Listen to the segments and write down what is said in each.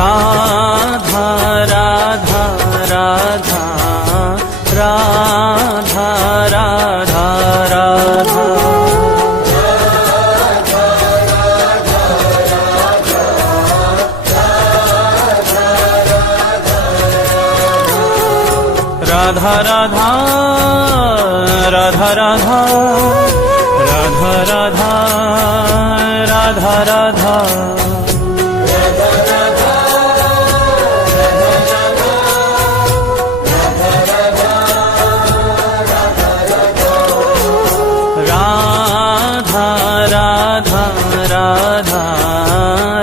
राधा राधा राधा राधा राधा राधा राधा राधा राधा राधा राधा राधा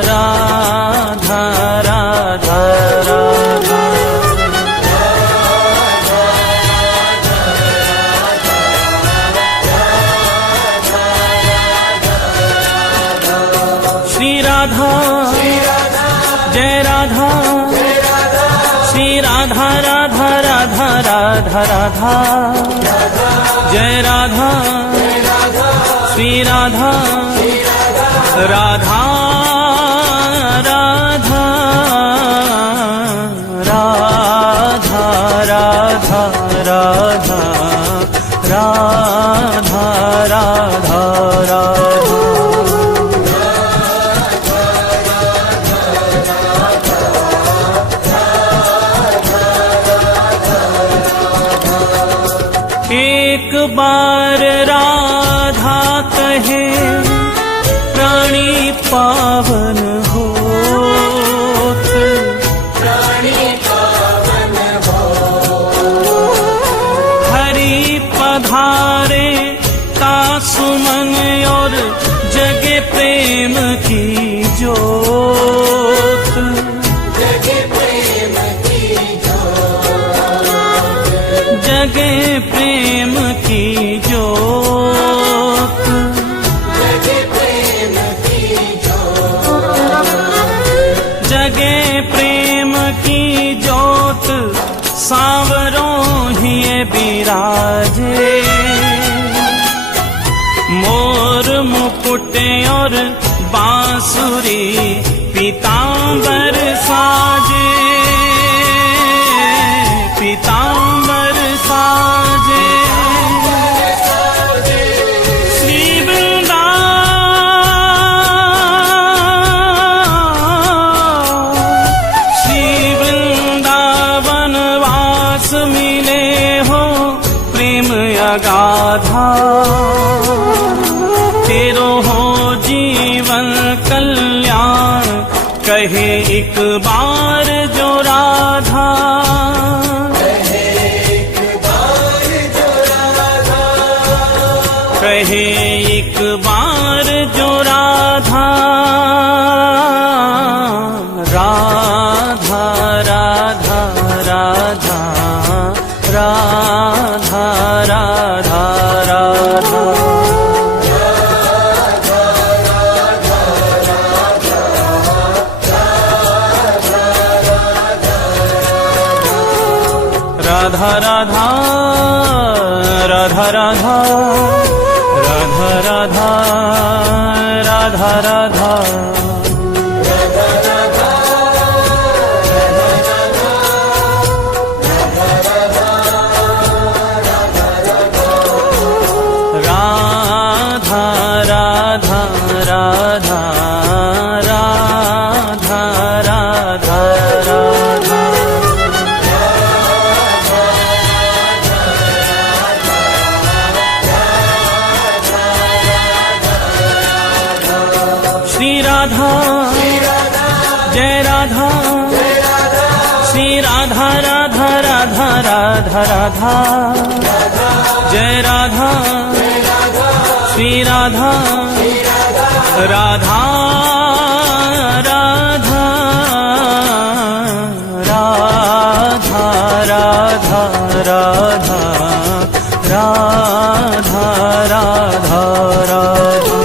राधा राधा श्री राधा जय राधा श्री राधा राधा राधा राधा राधा जय राधा श्री राधा राधा राधा राधा राधा राधा राधा राधा राधा एक बार राधा कहे प्राणी पावन होत, प्राणी पावन हरि पधारे का सुमन और जगे प्रेम की जोत, जगे प्रेम की जोत, जगे प्रेम की जोत, जगे प्रेम की जोत, जगे प्रेम की जोत सांवरों ही बिराजे, मोर मुकुट और बांसुरी पीतांबर साजे, पीतांबर साजे, श्री वृंदावन वास मिले हो प्रेम अगाधा, तेरो हो जीवन कल्याण कहे एक बार जो राधा, कहे एक बार जो राधा, कहे एक बार जो राधा, राधा राधा राधा राधा राधा राधा राधा राधा राधा राधा राधा राधा राधा राधा राधा राधा राधा राधा राधा श्री राधा जय राधा श्री राधा राधा राधा राधा राधा जय राधा श्री राधा राधा राधा राधा राधा राधा राधा राधा राधा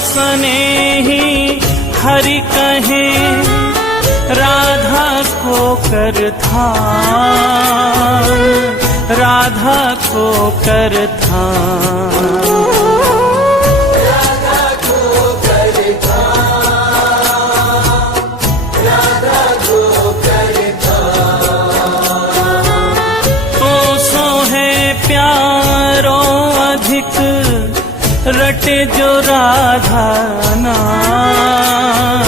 स्नेही हरि कहे राधा को कर थान, राधा को कर थान। राधा को कर थान, राधा को कर थान। तो सो है प्यारो अधिक रटे जो राधा नाम,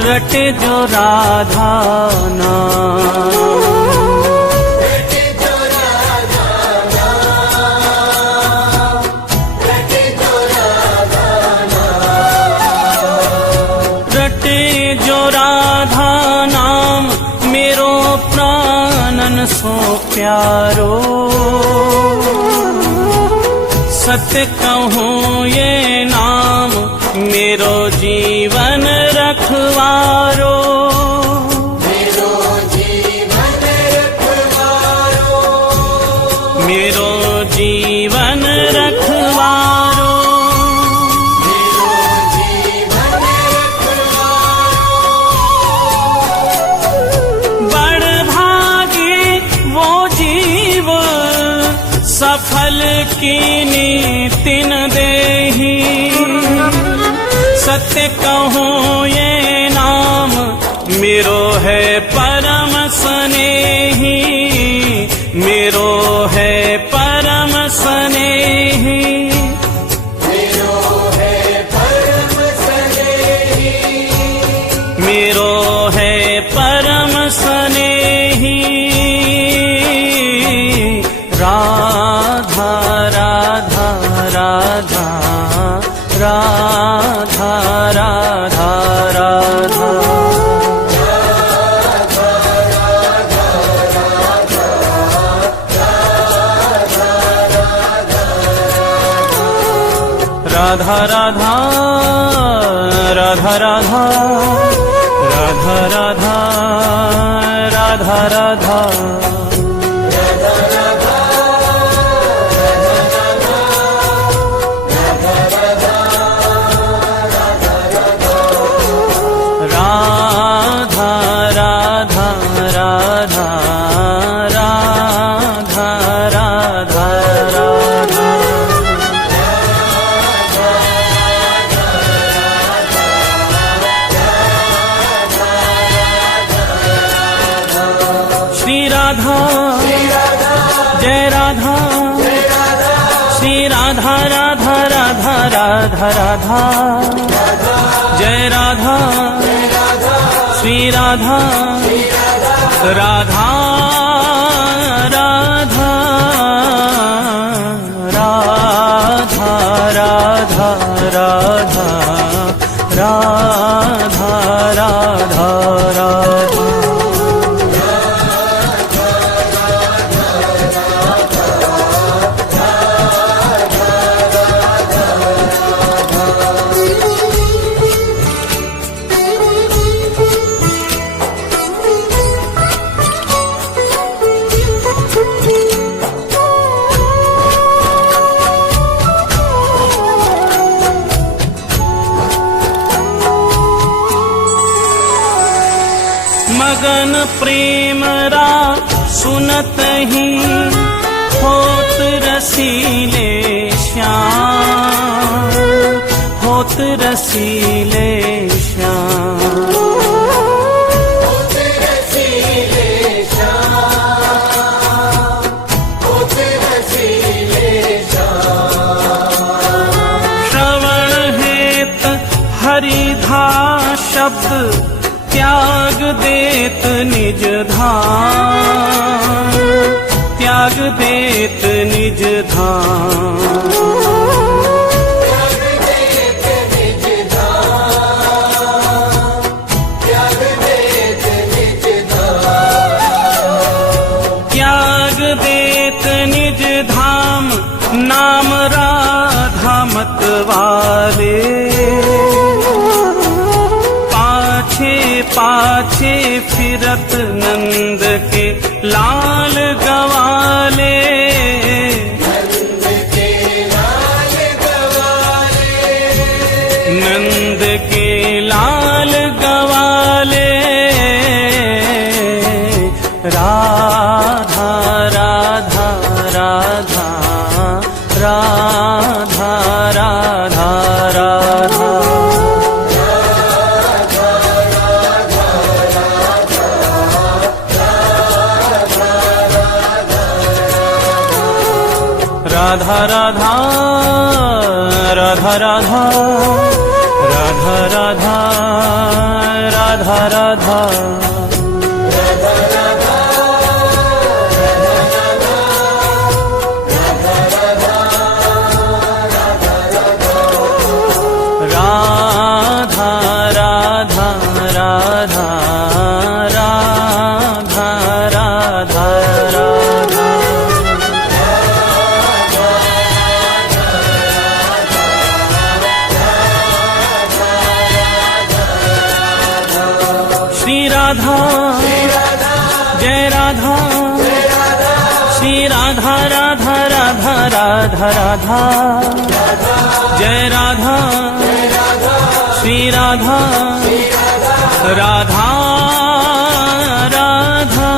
रटे जो राधा नाम। रटे जो राधा नाम, रटे जो राधा नाम। रटे जो राधा नाम मेरो प्राणन सो प्यारो। सत्य कहूँ ये नाम मेरो जीवन रखवारो, मेरो जीवन रखवारो, मेरो जीवन रखवारो। मेरो जीवन रखवारो। बड़ भागी वो जीव सफल की नीतिन देही। सत्य कहूँ ये नाम मेरो है परम स्नेही, मेरो है परम स्नेही। मेरो है परम स्नेही, मेरो है परम स्नेही। राधा राधा राधा राधा राधा राधा। राधा राधा राधा राधा राधा राधा राधा राधा। राधा राधा राधा राधा राधा राधा। श्री राधा जय राधा, श्री राधा राधा राधा राधा राधा। जय राधा श्री राधा राधा राधा राधा राधा राधा राधा राधा राधा। मगन प्रेम रा सुनत ही होत रसीले श्याम, होत रसीले श्याम। होते रसीले श्याम, होते रसीले श्याम। श्रवण हेत हरिधा शब्द त्याग देत निज धाम, त्याग देत निज धाम। त्याग देत निज धाम, त्याग देत निज धाम। त्याग देत निज धाम नाम राधा मतवाले। पाछे फिरत नंद के लाल गवाले, नंद के लाल गवाले, के लाल गवाले। राधा राधा राधा राधा राधा राधा। राधा राधा राधा राधा राधा राधा राधा राधा। राधा राधा राधा राधा राधा राधा। श्री राधा जय राधा, श्री राधा राधा राधा राधा राधा। जय राधा श्री राधा राधा राधा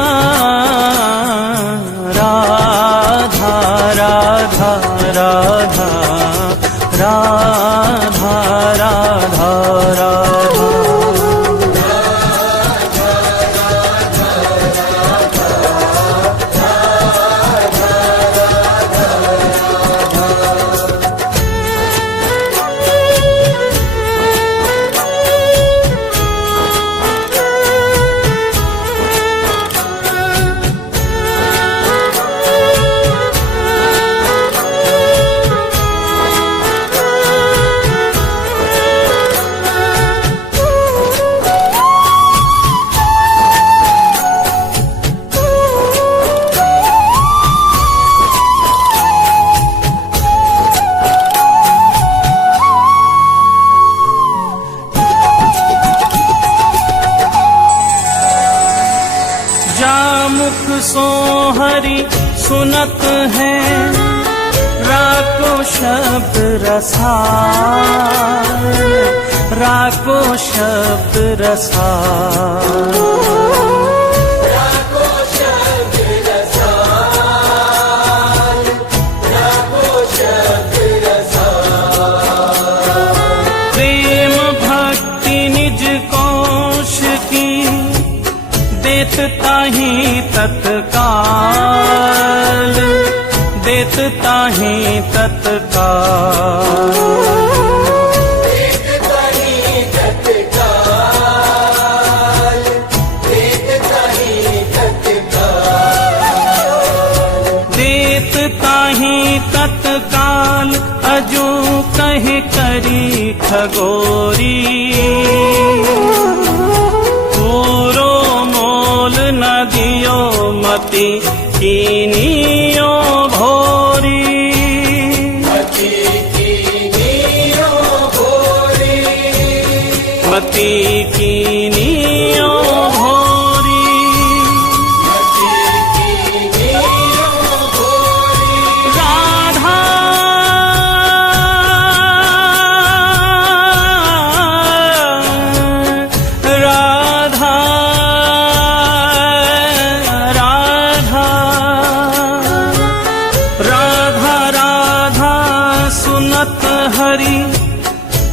राधा राधा राधा राधा राधा राधा। जामुख सोहरी सुनत है राको शब्द रसाल, राको शब्द रसाल। प्रेम भक्ति निज कोश की देत ताहि तत्काल, देत ताहि तत्काल। देत ताहि तत्काल अजू कहे करी खगोरी। पूरो मोल न दियो मति कीनियो भोरी। मति कीनियो भोरी। राधा राधा राधा राधा राधा सुनत हरि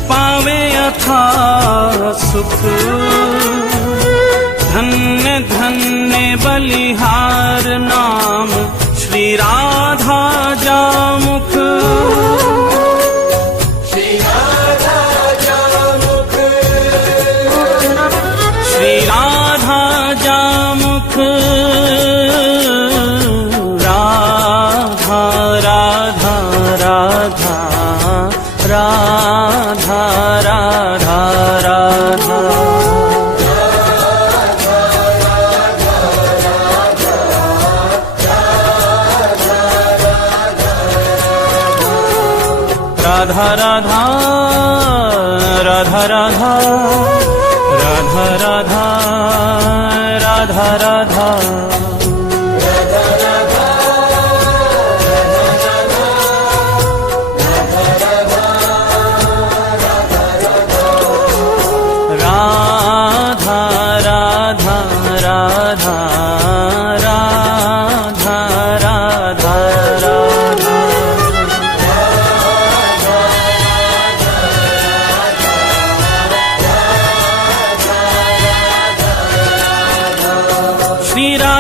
पावे अथा सुख। धन्य धन्य बलिहार नाम श्री राधा जामुख। श्री राधा जामुख, श्री राधा जामुख। राधा राधा राधा राधा राधा राधा। राधा राधा राधा राधा राधा राधा राधा राधा।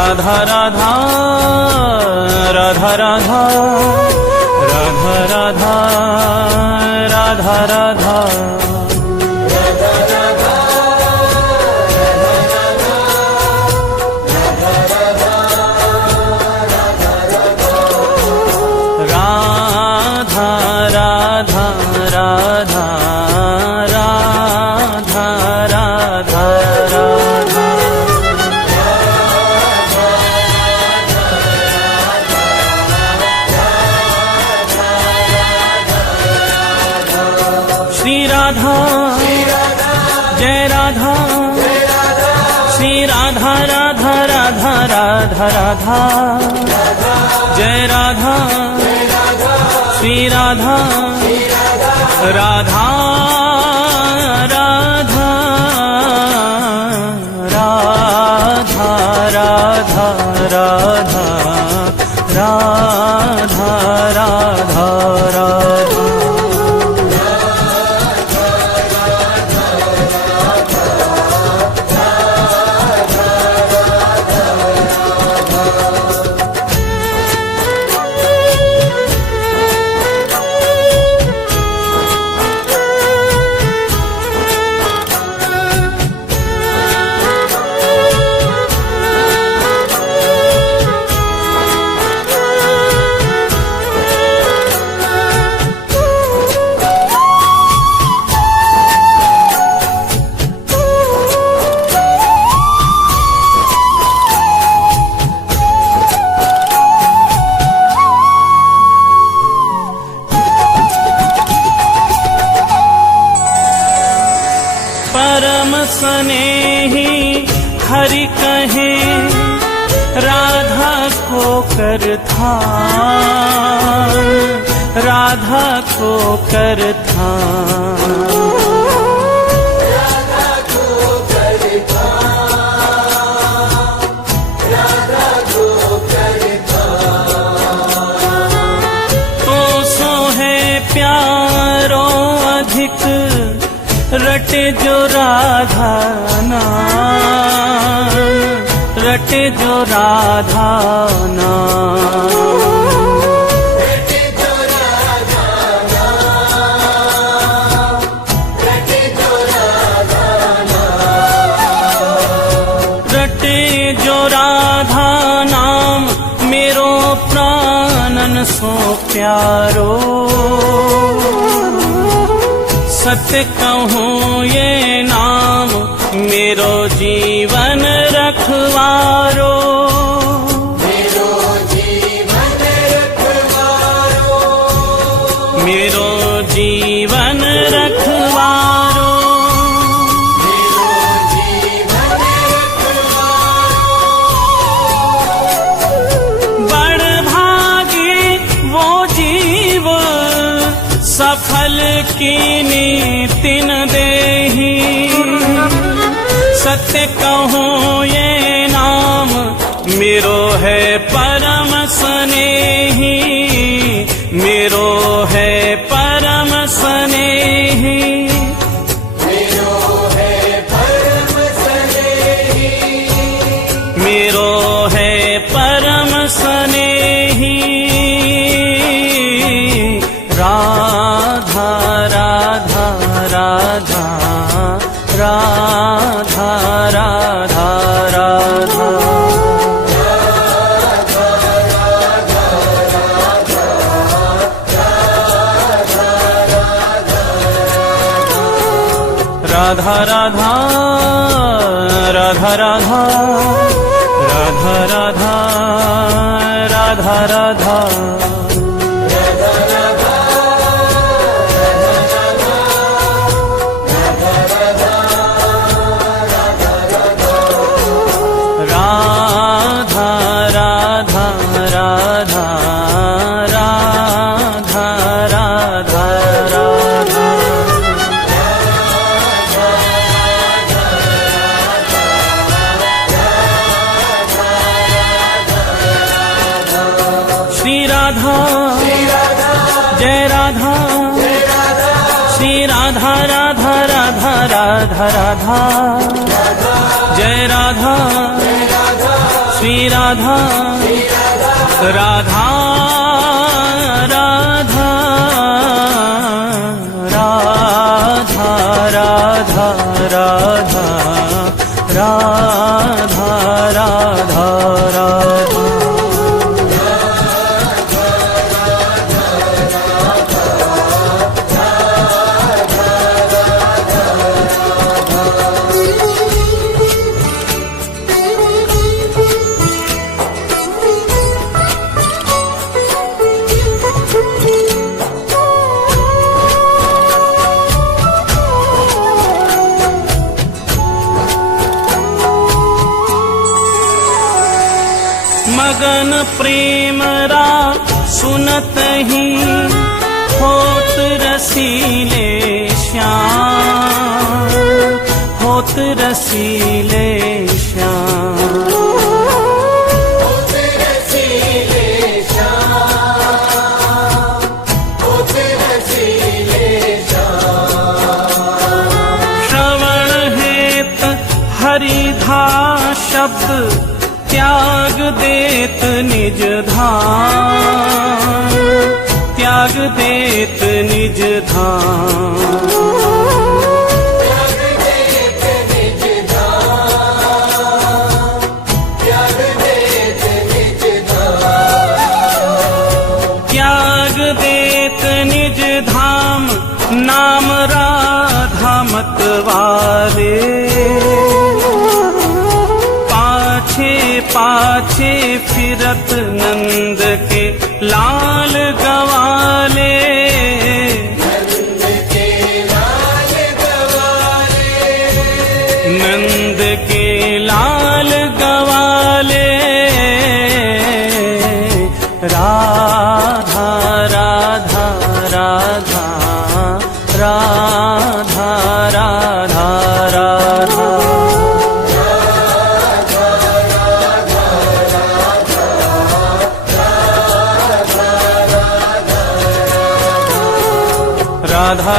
राधा राधा राधा राधा राधा राधा राधा राधा श्री राधा जय राधा श्री राधा राधा राधा राधा राधा जय राधा श्री राधा राधा राधा राधा राधा राधा राधा राधा राधा परम स्नेही हरि कहे राधा को कर थान राधा को कर थान तो सो है प्यारो अधिक रटे जो राधा नाम रटे जो राधा नाम रटे जो राधा नाम मेरो प्राणन सो प्यारो सत्य कहूँ ये नाम मेरो जीवन रखवारो मेरो जीवन रखवारो मेरो जीवन रखवारो मेरो जीवन रखवारो बड़ भागी वो जीव सफल की नीतिन देही सत्य कहूँ ये नाम मेरो है परम स्नेही मेरो है परम स्नेही मेरो है परम स्नेही मेरो है परम स्नेही राधा राधा राधा राधा राधा राधा राधा राधा राधा राधा राधा राधा राधा राधा श्री राधा जय राधा श्री राधा राधा राधा राधा राधा जय राधा श्री राधा राधा राधा राधा राधा राधा राधा राधा राधा मगन प्रेम रा सुनत ही होत रसीले श्याम, होत रसीले श्याम। श्रवण हेत हरिधा शब्द त्याग देत निज धाम, त्याग देत निज धाम। त्याग देत निज धाम नाम राधा मतवाले, पाछे फिरत नंद के लाल गवाले, नंद के लाल गवाले, नंद के लाल गवाले। राधा राधा राधा राधा राधा राधा राधा राधा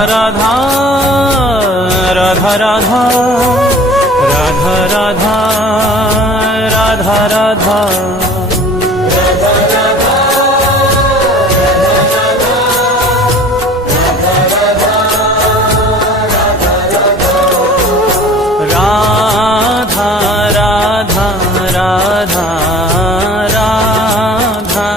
राधा राधा राधा राधा राधा राधा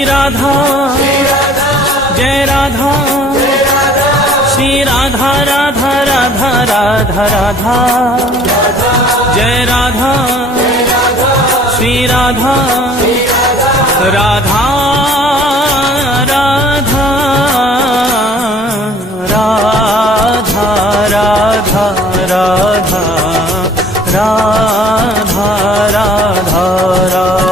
राधा जय राधा श्री राधा राधा राधा राधा राधा जय राधा श्री राधा राधा राधा राधा राधा राधा राधा राधा राधा।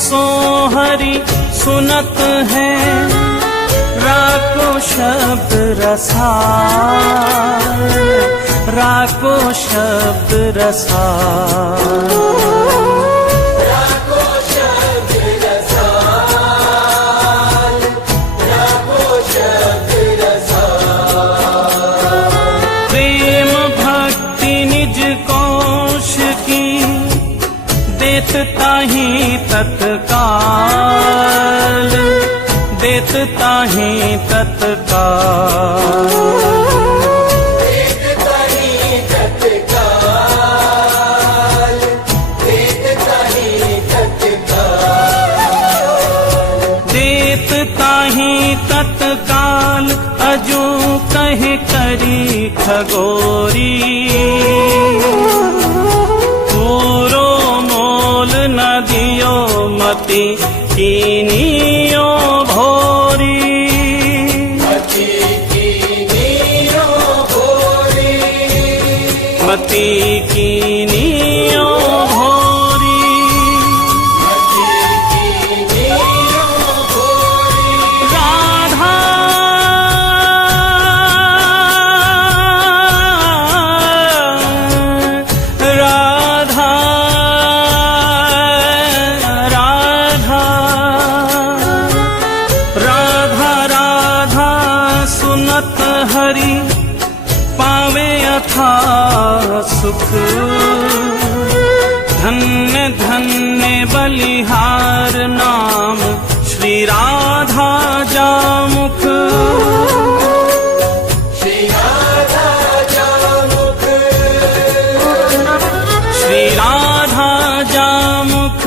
सोहरी सुनत है राको शब्द रसाल, राको शब्द रसाल, राको शब्द रसाल, राको शब्द रसाल। प्रेम भक्ति निज कोश की देत ताही तत्काल, देत ताही तत्काल, देत ताही तत्काल, खगोरी पूरो मोल न दियो मति कीनियो भोरी मति कीनियो भोरी मति कीनियो भोरी मति कीनियो भोरी राधा राधा राधा राधा राधा सुनत हरि पावे अथा सुख धन्य धन्य बलिहार नाम श्री राधा जामुख श्री राधा जामुख श्री राधा जामुख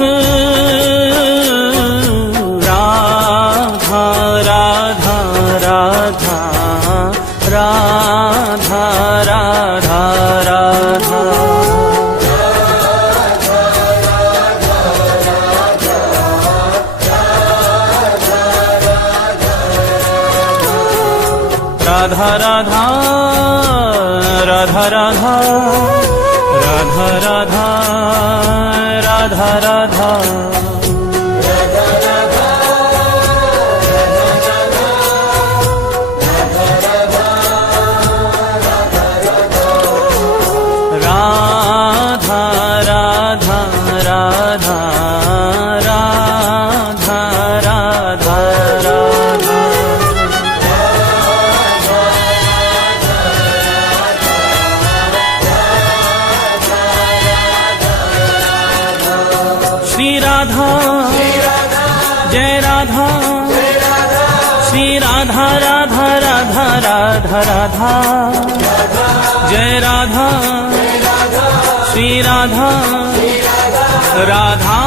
राधा राधा राधा राधा राधा राधा राधा राधा राधा राधा राधा राधा राधा राधा राधा राधा राधा राधा राधा श्री राधा जय राधा श्री राधा राधा राधा राधा राधा जय राधा श्री राधा राधा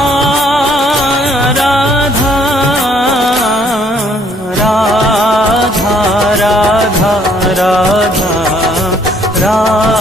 राधा राधा राधा राधा राधा